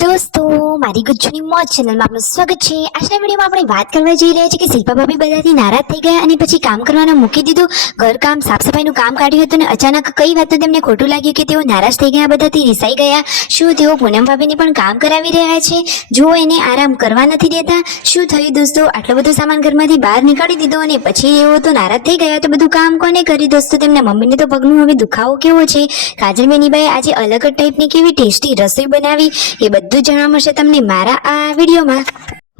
દોસ્તો, મારી ગુજ્જુની મોજ ચેનલમાં આપનું સ્વાગત છે। આજના વિડીયોમાં આપણે વાત કરવા જઈ રહ્યા છીએ કે શિલ્પા ભાભી બધાથી નારાજ થઈ ગયા અને પછી કામ કરવાનું મૂકી દીધું। ઘરકામ સાફ સફાઈનું કામ કાઢ્યું હતું અને અચાનક કઈ વાત તેમને ખોટું લાગ્યું કે તેઓ નારાજ થઈ ગયા, બધાથી રિસાઈ ગયા। શું તેઓ પૂનમ ભાભીને પણ કામ કરાવી રહ્યા છે? જો એને આરામ કરવા નથી દેતા? શું થયું દોસ્તો? આટલો બધો સામાન ઘરમાંથી બહાર નીકાળી દીધો અને પછી એઓ તો નારાજ થઈ ગયા, તો બધું કામ કોને કર્યું દોસ્તો? તેમના મમ્મીને તો પગનું હવે દુખાવો કેવો છે? કાજલ બેનીબાએ આજે અલગ જ ટાઈપની કેવી ટેસ્ટી રસોઈ બનાવી એ બધું જાણવા મળશે તમને મારા આ વિડીયોમાં।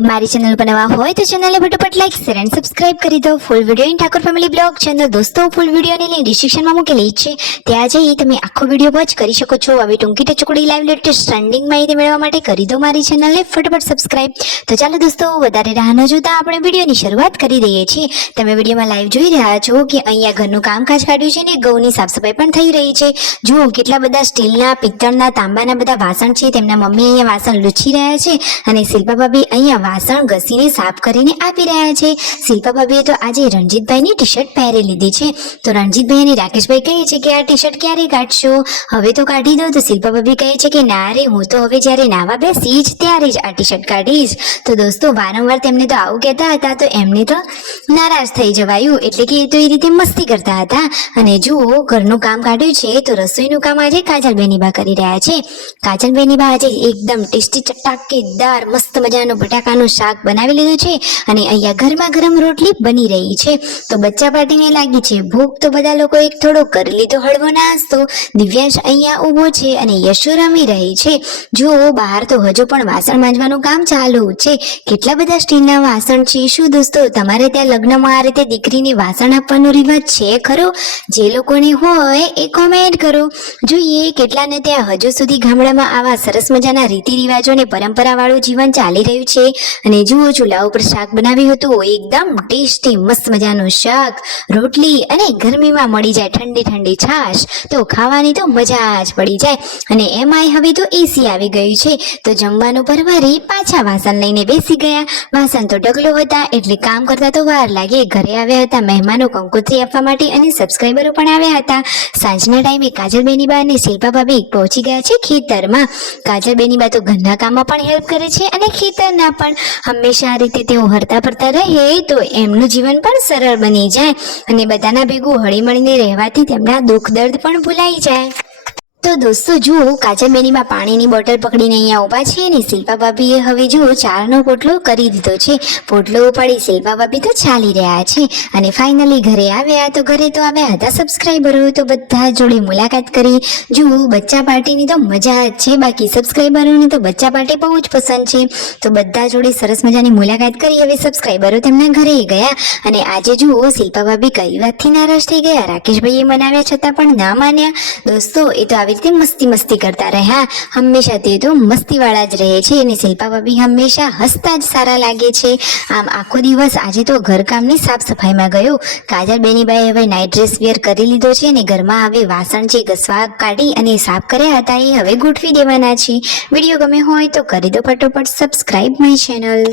મારી ચેનલ પર નવા હોય તો ચેનલને ફટાફટ લાઈક શેર એન્ડ સબસ્ક્રાઇબ કરી દો। Full video in Thakor family blog channel દોસ્તો ફૂલ વિડીયોની લિંક ડિસ્ક્રિપ્શનમાં મૂકેલી છે, ત્યાં જઈ તમે આખો વિડીયો વોચ કરી શકો છો। આવી ટૂંકી ટચુકડી લાઈવ લેટેસ્ટ ટ્રેન્ડિંગ માહિતી મેળવવા માટે કરી દો મારી ચેનલને ફટાફટ સબસ્ક્રાઇબ। તો ચાલો દોસ્તો, વધારે રાહ ન જોતા આપણે વિડીયોની શરૂઆત કરી દઈએ છીએ। તમે વિડીયોમાં લાઈવ જોઈ રહ્યા છો કે અહીંયા ઘરનું કામકાજ કાઢ્યું છે ને ઘઉંની સાફ સફાઈ પણ થઈ રહી છે। જુઓ કેટલા બધા સ્ટીલના, પિત્તળના, તાંબાના બધા વાસણ છે। તેમના મમ્મી અહીંયા વાસણ લૂછી રહ્યા છે અને શિલ્પા ભાભી અહીંયા વાસણ ઘસીને સાફ કરીને આપી રહ્યા છે। શિલ્પા ભાભીએ તો આજે રણજીતભાઈની ટી શર્ટ પહેરી લીધી છે, તો રણજીતભાઈ અને રાકેશભાઈ કહે છે કે આ ટી શર્ટ ક્યારે કાઢશો? હવે તો કાઢી દો। તો શિલ્પા ભાભી કહે છે કે ના રે, હું તો હવે જ્યારે નાવા બેસીશ ત્યારે જ આ ટી શર્ટ કાઢીશ। તો દોસ્તો, વારંવાર તેમને તો આવું કહેતા હતા તો એમને તો નારાજ થઈ જવાયું, એટલે કે એ તો એ રીતે મસ્તી કરતા હતા। અને જુઓ, ઘરનું કામ કાઢ્યું છે તો રસોઈનું કામ આજે કાજલ બેનીબા કરી રહ્યા છે। કાજલ બેનીબા આજે એકદમ ટેસ્ટી ચટાકેદાર મસ્ત મજાનું બટાકાનું શાક બનાવી લીધું છે અને અહીંયા ગરમા ગરમ રોટલી બની રહી છે। તો બચ્ચા પાર્ટીને લાગી છે ભૂખ, તો બધા લોકો એક થોડો કરી લીધો હળવો નાસ્તો। દિવ્યાંશ અહીંયા ઊભો છે અને યશુ રમી રહી છે। જુઓ, બહાર તો હજુ પણ વાસણ માંજવાનું કામ ચાલુ છે। કેટલા બધા સ્ટીલના વાસણ છે। શું દોસ્તો, તમારે ત્યાં લગ્નમાં આ રીતે દીકરીને વાસણ આપવાનો રિવાજ છે ખરો? જે લોકોને હોય એ કોમેન્ટ કરો। જોઈએ કેટલાને ત્યાં હજુ સુધી ગામડામાં આવા સરસ મજાના રીતિ રિવાજો અને પરંપરા વાળું જીવન ચાલી રહ્યું છે। અને જુઓ, ચૂલા ઉપર શાક બનાવ્યું હતું, એકદમ ટેસ્ટી મસ્ત મજાનું શાક, રોટલી અને ગરમીમાં મળી જાય ઠંડી ઠંડી છાશ, તો ખાવાની તો મજા જ પડી જાય। અને એમાંય હવે તો એસી આવી ગયું છે, તો જમવાનું પરવારી પાછા વાસણ લઈને બેસી ગયા। વાસણ તો ઢગલો હતા એટલે કામ કરતા તો વાર લાગે। ઘરે આવ્યા હતા મહેમાનો કંકોત્રી આપવા માટે અને સબસ્ક્રાઈબરો પણ આવ્યા હતા। સાંજના ટાઈમે કાજલ બેનીબા અને શિલ્પા ભાભી પહોંચી ગયા છે ખેતરમાં। કાજલ બેનીબા તો ઘરના કામમાં પણ હેલ્પ કરે છે અને ખેતરના પણ। હંમેશા આ રીતે તેઓ હરતા ફરતા રહે તો એમનું જીવન પણ સરળ બની જાય અને બધાના ભેગું હળી મળીને રહેવાથી તેમના દુઃખ દર્દ પણ ભૂલાઈ જાય। તો દોસ્તો જુઓ, કાજલ બેનીબા પાણીની બોટલ પકડીને અહીંયા ઊભા છે અને શિલ્પા ભાભીએ હવે જુઓ ચાનો પોટલો કરી દીધો છે। પોટલો ઉપાડી શિલ્પા ભાભી તો ચાલી રહ્યા છે અને ફાઇનલી ઘરે આવ્યા। તો ઘરે તો આવ્યા હતા સબસ્ક્રાઈબરો, તો બધા જોડે મુલાકાત કરી। જુઓ, બચ્ચા પાર્ટીની તો મજા જ છે, બાકી સબસ્ક્રાઈબરોને તો બચ્ચા પાર્ટી બહુ જ પસંદ છે। તો બધા જોડે સરસ મજાની મુલાકાત કરી હવે સબસ્ક્રાઈબરો તેમના ઘરે ગયા અને આજે જુઓ શિલ્પા ભાભી કઈ વાતથી નારાજ થઈ ગયા? રાકેશભાઈએ મનાવ્યા છતાં પણ ના માન્યા। દોસ્તો, એ તો આવી રીતે મસ્તી કરતા રહ્યા। હંમેશા તે તો મસ્તીવાળા જ રહે છે અને શિલ્પા ભાભી હંમેશા હસતા જ સારા લાગે છે। આમ આખો દિવસ આજે તો ઘરકામની સાફ સફાઈમાં ગયો। કાજલ બેનીબાએ હવે નાઇટ ડ્રેસ વેર કરી લીધો છે અને ઘરમાં હવે વાસણ જે ઘસવા કાઢી અને સાફ કર્યા હતા એ હવે ગોઠવી દેવાના છે। વિડીયો ગમે હોય તો કરી દો ફટોફટ સબસ્ક્રાઇબ માય ચેનલ।